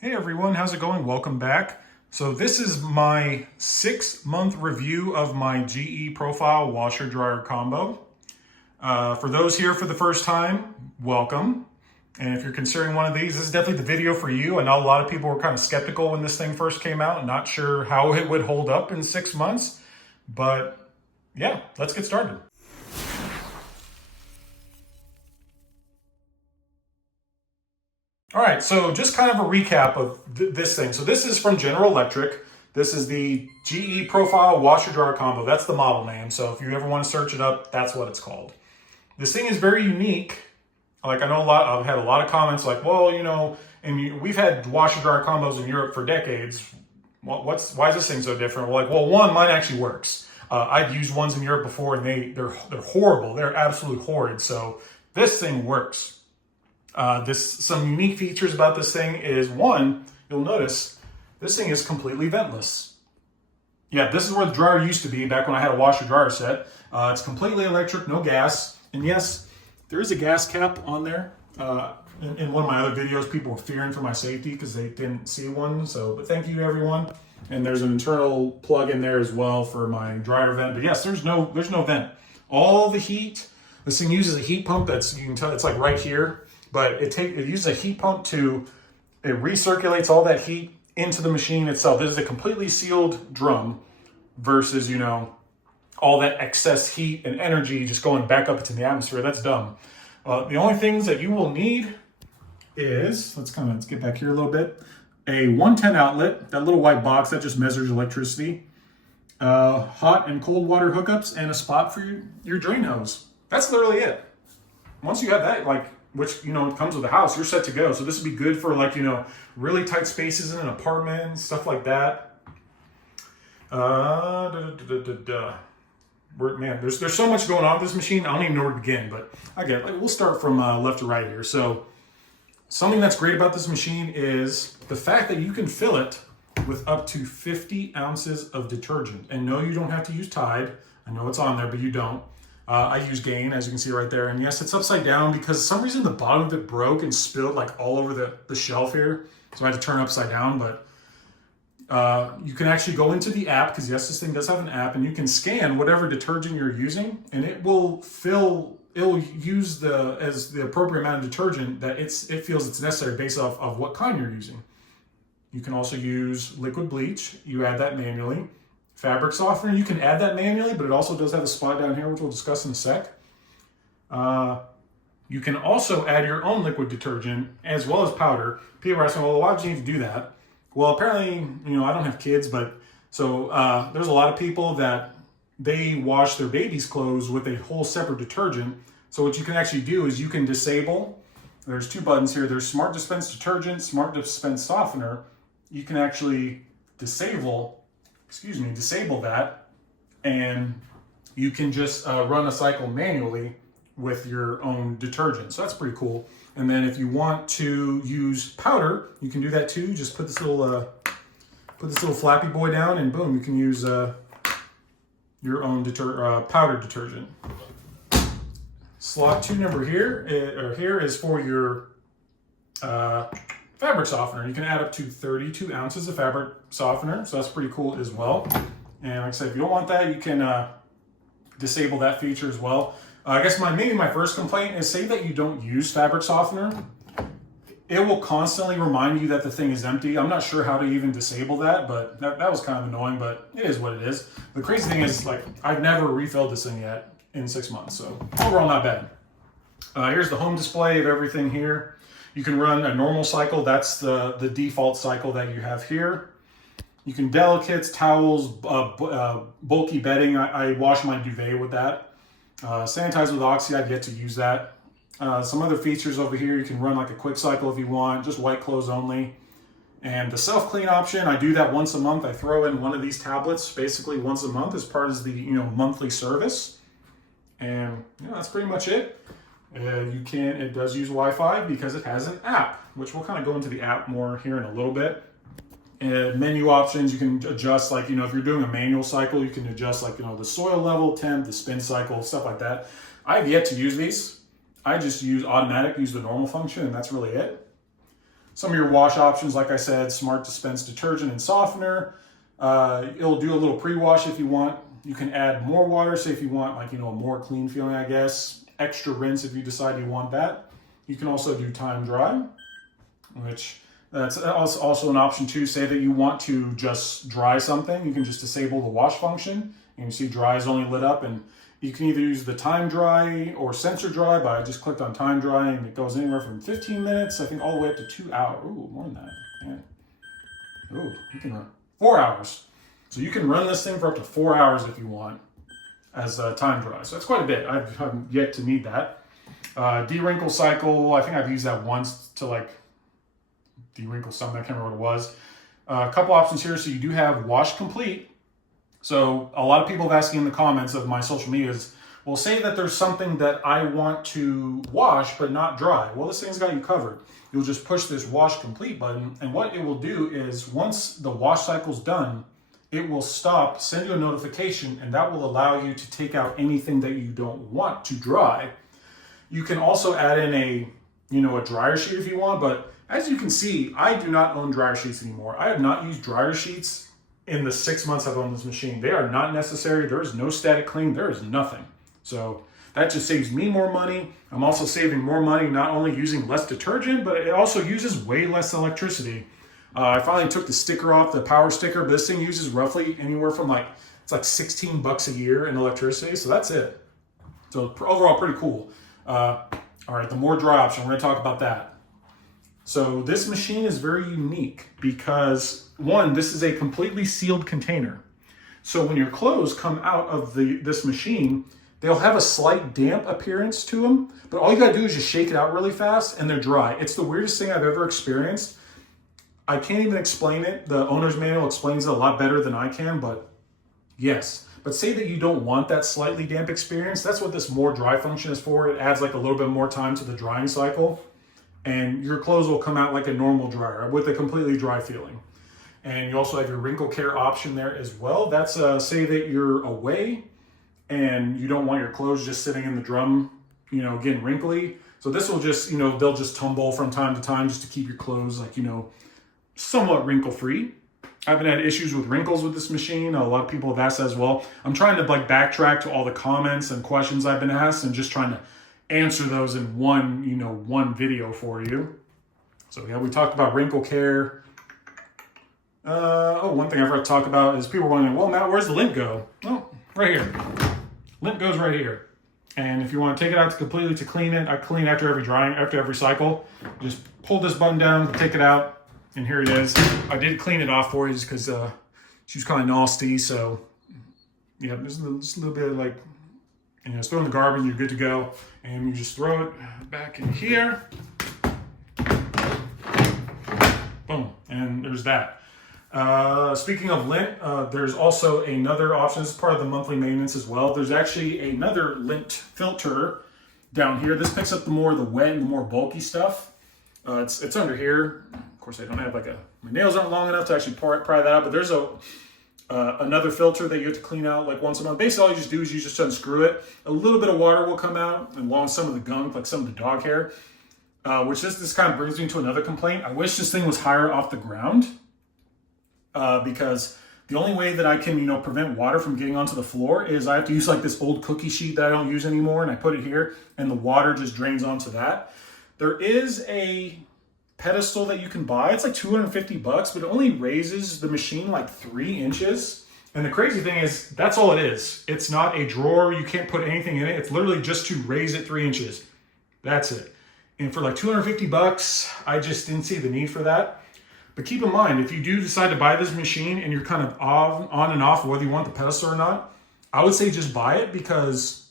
Hey everyone, how's it going? Welcome back. So this is my 6-month review of my GE Profile washer dryer combo. For those here for the first time, welcome. And if you're considering one of these, this is definitely the video for you. I know a lot of people were kind of skeptical when this thing first came out, not sure how it would hold up in 6 months. But yeah, let's get started. All right, so just kind of a recap of this thing. So this is from General Electric. This is the GE Profile Washer Dryer Combo. That's the model name. So if you ever want to search it up, that's what it's called. This thing is very unique. Like I know I've had a lot of comments like, well, and we've had washer dryer combos in Europe for decades. Why is this thing so different? Well, one, mine actually works. I've used ones in Europe before, and they're horrible. They're absolutely horrid. So this thing works. Some unique features about this thing is one, you'll notice this thing is completely ventless. Yeah, this is where the dryer used to be back when I had a washer dryer set. It's completely electric, no gas. And yes, there is a gas cap on there. In one of my other videos, people were fearing for my safety because they didn't see one. But thank you to everyone. And there's an internal plug in there as well for my dryer vent. But yes, there's no vent. All the heat, this thing uses a heat pump you can tell it's like right here. But it uses a heat pump it recirculates all that heat into the machine itself. This is a completely sealed drum versus, all that excess heat and energy just going back up into the atmosphere. That's dumb. The only things that you will need is, let's get back here a little bit, a 110 outlet, that little white box that just measures electricity, hot and cold water hookups, and a spot for your drain hose. That's literally it. Once you have that, which, it comes with the house, you're set to go. So this would be good for really tight spaces in an apartment, stuff like that. Man, there's so much going on with this machine. I don't even know where to begin, but we'll start from left to right here. So something that's great about this machine is the fact that you can fill it with up to 50 ounces of detergent. And no, you don't have to use Tide. I know it's on there, but you don't. I use Gain, as you can see right there. And yes, it's upside down because for some reason the bottom of it broke and spilled all over the shelf here. So I had to turn it upside down. But you can actually go into the app, because yes, this thing does have an app, and you can scan whatever detergent you're using, and it will use as the appropriate amount of detergent that it feels it's necessary based off of what kind you're using. You can also use liquid bleach. You add that manually. Fabric softener, you can add that manually, but it also does have a spot down here, which we'll discuss in a sec. You can also add your own liquid detergent as well as powder. People are asking, well, why would you need to do that? Well, apparently, I don't have kids, but so there's a lot of people that they wash their baby's clothes with a whole separate detergent. So what you can actually do is you can disable, there's two buttons here. There's Smart Dispense Detergent, Smart Dispense Softener. You can actually disable that, and you can just run a cycle manually with your own detergent. So that's pretty cool. And then if you want to use powder, you can do that too. Just put this little flappy boy down, and boom, you can use your own powder detergent. Slot 2 number here is for your fabric softener. You can add up to 32 ounces of fabric softener, so that's pretty cool as well. And like I said, if you don't want that, you can disable that feature as well. I guess maybe my first complaint is, say that you don't use fabric softener, it will constantly remind you that the thing is empty. I'm not sure how to even disable that, but that was kind of annoying, but it is what it is. The crazy thing is, I've never refilled this thing yet in 6 months, so overall not bad. Here's the home display of everything here. You can run a normal cycle. That's the default cycle that you have here. You can delicates, towels, bulky bedding. I wash my duvet with that. Sanitize with Oxy. I've yet to use that. Some other features over here. You can run a quick cycle if you want, just white clothes only. And the self-clean option, I do that once a month. I throw in one of these tablets basically once a month as part of the monthly service. And that's pretty much it. It does use Wi-Fi because it has an app, which we'll kind of go into the app more here in a little bit. Menu options, you can adjust, if you're doing a manual cycle, you can adjust the soil level, temp, the spin cycle, stuff like that. I've yet to use these. I just use automatic, use the normal function, and that's really it. Some of your wash options, like I said, smart dispense detergent and softener. It'll do a little pre-wash if you want. You can add more water, say if you want like, a more clean feeling, I guess. Extra rinse if you decide you want that. You can also do time dry, which that's also an option too. Say that you want to just dry something, you can just disable the wash function. And you see dry is only lit up, and you can either use the time dry or sensor dry, but I just clicked on time dry and it goes anywhere from 15 minutes, I think all the way up to 2 hours. Ooh, more than that. Yeah. Ooh, you can run 4 hours. So you can run this thing for up to 4 hours if you want as time dry. So that's quite a bit. I've yet to need that. De-wrinkle cycle, I think I've used that once to like de-wrinkle something. I can't remember what it was. A couple options here. So you do have wash complete. So a lot of people have asked in the comments of my social medias, well, say that there's something that I want to wash but not dry. Well, this thing's got you covered. You'll just push this wash complete button, and what it will do is once the wash cycle's done, it will stop, send you a notification, and that will allow you to take out anything that you don't want to dry. You can also add in a dryer sheet if you want, but as you can see, I do not own dryer sheets anymore. I have not used dryer sheets in the 6 months I've owned this machine. They are not necessary. There is no static clean. There is nothing. So that just saves me more money. I'm also saving more money not only using less detergent, but it also uses way less electricity. I finally took the sticker off, the power sticker, but this thing uses roughly anywhere from it's like $16 a year in electricity. So that's it. So overall, pretty cool. All right, the more dry option, we're gonna talk about that. So this machine is very unique because one, this is a completely sealed container. So when your clothes come out of this machine, they'll have a slight damp appearance to them, but all you gotta do is just shake it out really fast and they're dry. It's the weirdest thing I've ever experienced. I can't even explain it. The owner's manual explains it a lot better than I can, but yes. But say that you don't want that slightly damp experience. That's what this more dry function is for. It adds like a little bit more time to the drying cycle, and your clothes will come out like a normal dryer with a completely dry feeling. And you also have your wrinkle care option there as well. That's say that you're away and you don't want your clothes just sitting in the drum, getting wrinkly. So this will just, they'll just tumble from time to time just to keep your clothes somewhat wrinkle free. I haven't had issues with wrinkles with this machine. A lot of people have asked that as well. I'm trying to backtrack to all the comments and questions I've been asked and just trying to answer those in one video for you. So yeah, we talked about wrinkle care. One thing I forgot to talk about is people wondering, well, Matt, where's the lint go? Oh, right here. Lint goes right here. And if you want to take it out completely to clean it, I clean after every cycle. Just pull this button down, take it out. And here it is. I did clean it off for you just because she was kind of nasty. So yeah, just a little bit of it's throw in the garbage, you're good to go. And you just throw it back in here. Boom, and there's that. Speaking of lint, there's also another option. This is part of the monthly maintenance as well. There's actually another lint filter down here. This picks up the more wet and the more bulky stuff. It's under here. Of course, I don't have my nails aren't long enough to actually pry that out, but there's another filter that you have to clean out once a month. Basically, all you just do is you just unscrew it. A little bit of water will come out along with some of the gunk, like some of the dog hair, which this kind of brings me to another complaint. I wish this thing was higher off the ground because the only way that I can, prevent water from getting onto the floor is I have to use this old cookie sheet that I don't use anymore, and I put it here, and the water just drains onto that. There is a pedestal that you can buy. It's $250, but it only raises the machine 3 inches. And the crazy thing is, that's all it is. It's not a drawer. You can't put anything in it. It's literally just to raise it 3 inches. That's it. And for $250, I just didn't see the need for that. But keep in mind, if you do decide to buy this machine and you're kind of on and off whether you want the pedestal or not, I would say just buy it because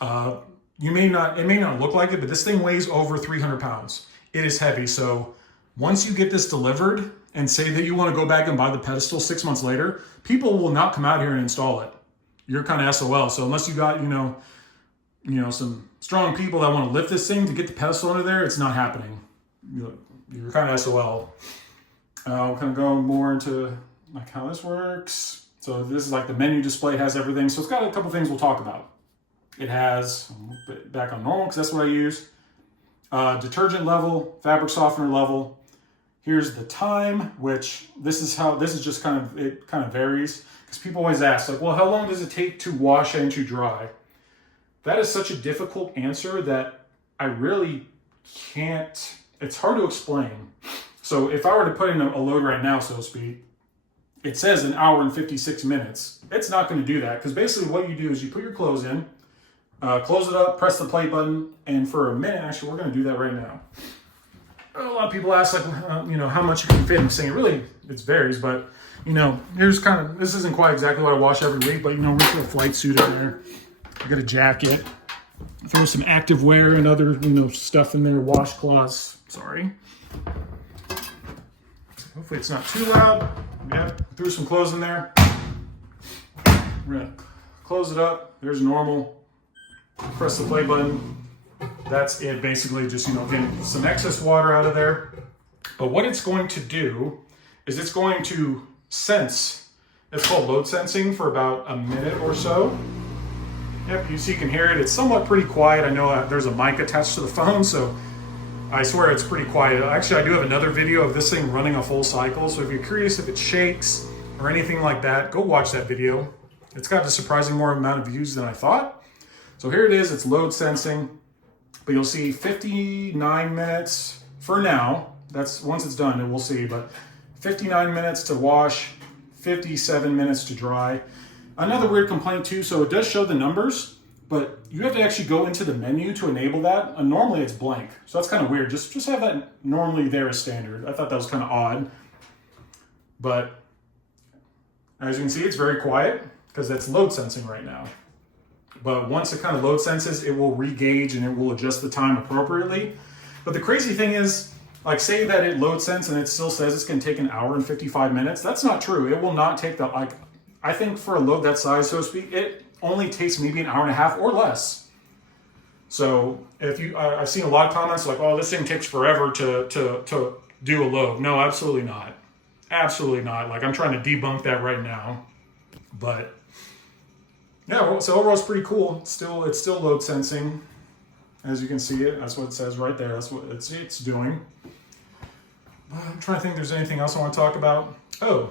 it may not look like it, but this thing weighs over 300 pounds. It is heavy. So once you get this delivered and say that you want to go back and buy the pedestal 6 months later, people will not come out here and install it. You're kind of SOL. So unless you got, some strong people that want to lift this thing to get the pedestal under there, it's not happening. You're kind of SOL. We're kind of going more into how this works. So this is the menu display, has everything. So it's got a couple things we'll talk about. It has, back on normal because that's what I use. Detergent level, fabric softener level. Here's the time, which this is just kind of, it kind of varies. Because people always ask, like, well, how long does it take to wash and to dry? That is such a difficult answer that I really can't, it's hard to explain. So if I were to put in a load right now, so to speak, it says an hour and 56 minutes. It's not going to do that, because basically what you do is you put your clothes in, close it up, press the play button, and for a minute, actually, we're going to do that right now. A lot of people ask, like, how much you can fit in this thing. It really, it varies, but, here's kind of, this isn't quite exactly what I wash every week, but, we put a flight suit in there. I got a jacket, throw some active wear and other, stuff in there, washcloths, sorry. Hopefully it's not too loud. Yeah, threw some clothes in there. We're gonna close it up. There's normal. Press the play button. That's it, basically, just, getting some excess water out of there. But what it's going to do is it's going to sense. It's called load sensing for about a minute or so. Yep, you can hear it. It's somewhat pretty quiet. I know there's a mic attached to the phone, so I swear it's pretty quiet. Actually, I do have another video of this thing running a full cycle, so if you're curious if it shakes or anything like that, go watch that video. It's got a surprising more amount of views than I thought. So here it is, it's load sensing, but you'll see 59 minutes for now. That's once it's done, and we'll see, but 59 minutes to wash, 57 minutes to dry. Another weird complaint too, so it does show the numbers, but you have to actually go into the menu to enable that. And normally it's blank, so that's kind of weird. Just have that normally there as standard. I thought that was kind of odd. But as you can see, it's very quiet because that's load sensing right now. But once it kind of load senses, it will re-gauge and it will adjust the time appropriately. But the crazy thing is, like, say that it load sense and it still says it's going to take an hour and 55 minutes. That's not true. It will not take that, like, I think for a load that size, so to speak, it only takes maybe an hour and a half or less. So if I've seen a lot of comments like, oh, this thing takes forever to do a load. No, absolutely not. Absolutely not. Like, I'm trying to debunk that right now. But yeah, so overall it's pretty cool. It's still load sensing. As you can see it, that's what it says right there. That's what it's doing. I'm trying to think if there's anything else I want to talk about. Oh,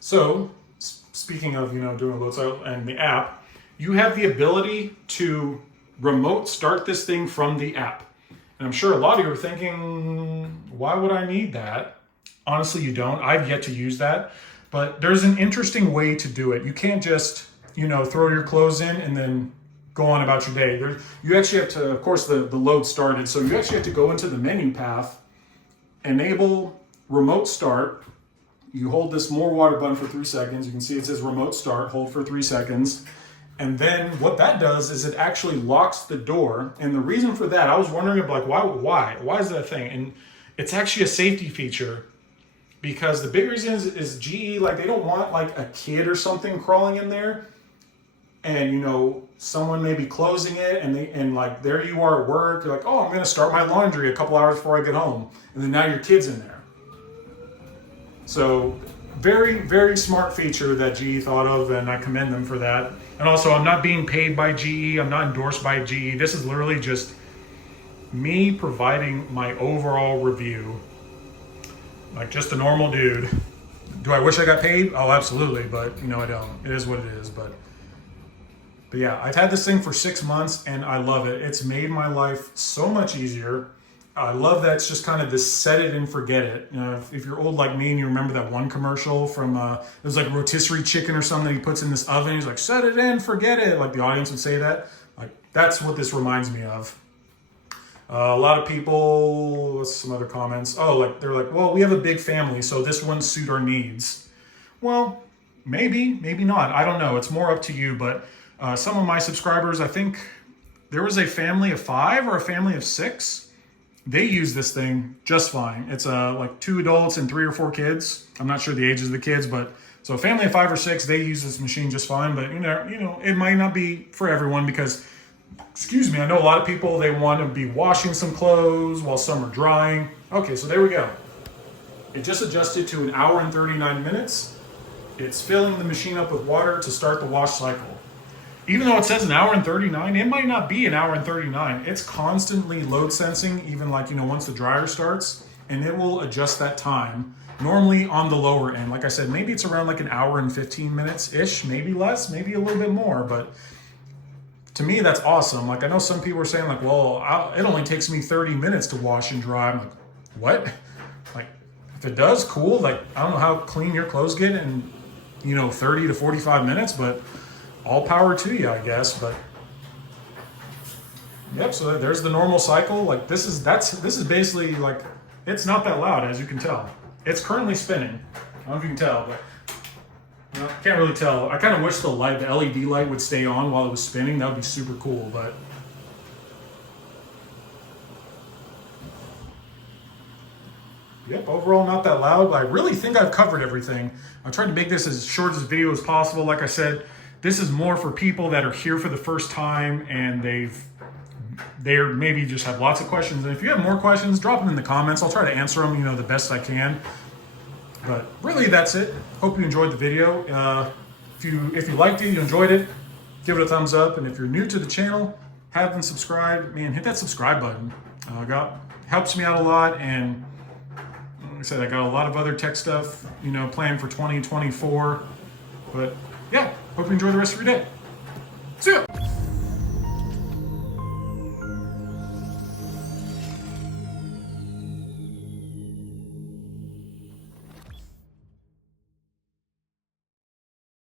so speaking of, doing a load cycle and the app, you have the ability to remote start this thing from the app. And I'm sure a lot of you are thinking, why would I need that? Honestly, you don't. I've yet to use that. But there's an interesting way to do it. You can't just, throw your clothes in and then go on about your day. You actually have to, of course, the load started. So you actually have to go into the menu path, enable remote start. You hold this more water button for 3 seconds. You can see it says remote start, hold for 3 seconds. And then what that does is it actually locks the door. And the reason for that, I was wondering, like, why is that a thing? And it's actually a safety feature, because the big reason is GE, like, they don't want like a kid or something crawling in there. And, someone may be closing it and like, there you are at work. You're like, oh, I'm going to start my laundry a couple hours before I get home. And then now your kid's in there. So very, very smart feature that GE thought of, and I commend them for that. And also, I'm not being paid by GE. I'm not endorsed by GE. This is literally just me providing my overall review. Like, just a normal dude. Do I wish I got paid? Oh, absolutely. But, I don't. It is what it is. But yeah, I've had this thing for 6 months, and I love it. It's made my life so much easier. I love that it's just kind of this set it and forget it. If you're old like me and you remember that one commercial from, it was like rotisserie chicken or something that he puts in this oven. He's like, set it in, forget it. Like, the audience would say that. Like, that's what this reminds me of. A lot of people, what's some other comments? Oh, like, they're like, well, we have a big family, so this wouldn't suit our needs. Well, maybe not. I don't know. It's more up to you. But some of my subscribers, I think there was a family of 5 or a family of 6. They use this thing just fine. It's like 2 adults and 3 or 4 kids. I'm not sure the ages of the kids, but so a family of 5 or 6, they use this machine just fine. But it might not be for everyone, because, excuse me, I know a lot of people, they want to be washing some clothes while some are drying. Okay, so there we go. It just adjusted to an hour and 39 minutes. It's filling the machine up with water to start the wash cycle. Even though it says an hour and 39, it might not be an hour and 39. It's constantly load sensing, even like, once the dryer starts. and it will adjust that time. Normally on the lower end, like I said, maybe it's around like an hour and 15 minutes ish, maybe less, maybe a little bit more, but to me, that's awesome. Like I know some people are saying like, well, it only takes me 30 minutes to wash and dry. I'm like, what? Like, if it does, cool. Like, I don't know how clean your clothes get in, 30 to 45 minutes, but all power to you, I guess. But yep, so there's the normal cycle. Like this is basically like, it's not that loud, as you can tell. It's currently spinning. I don't know if you can tell, but I can't really tell. I kind of wish the LED light would stay on while it was spinning. That would be super cool, but yep, overall not that loud, but I really think I've covered everything. I tried to make this as short as video as possible. Like I said, this is more for people that are here for the first time and they're maybe just have lots of questions. And if you have more questions, drop them in the comments. I'll try to answer them, the best I can. But really, that's it. Hope you enjoyed the video. If you liked it, you enjoyed it, give it a thumbs up. And if you're new to the channel, haven't subscribed, man, hit that subscribe button. Helps me out a lot. And like I said, I got a lot of other tech stuff, planned for 2024. But yeah, hope you enjoy the rest of your day. See ya.